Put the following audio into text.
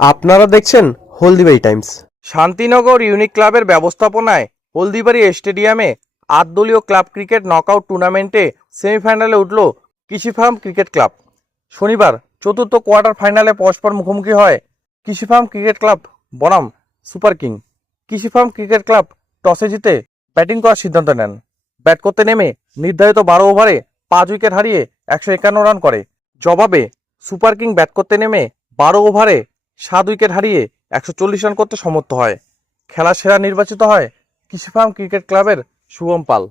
আপনারা দেখছেন Haldibari Times. Shantinagar unique ক্লাবের ব্যবস্থাপনায় হলদিবাড়ি স্টেডিয়ামে আট দলীয় ক্লাব ক্রিকেট নকআউট টুর্নামেন্টে সেমিফাইনালে উঠল কৃষি ফার্ম ক্রিকেট ক্লাব। শনিবার চতুর্থ কোয়ার্টার ফাইনালে পরস্পর মুখোমুখি হয় কৃষি ফার্ম ক্রিকেট ক্লাব বনাম super king. Krishi farm cricket club টসে জিতে ব্যাটিং করার সিদ্ধান্ত নেন। ব্যাট করতে নেমে নির্ধারিত বারো ওভারে পাঁচ উইকেট হারিয়ে একশো একান্ন রান করে। জবাবে সুপার কিং ব্যাট করতে নেমে বারো ওভারে সাত উইকেট হারিয়ে একশো চল্লিশ রান করতে সমর্থ হয়। খেলার সেরা নির্বাচিত হয় কৃষি ফার্ম ক্রিকেট ক্লাবের শুভম পাল।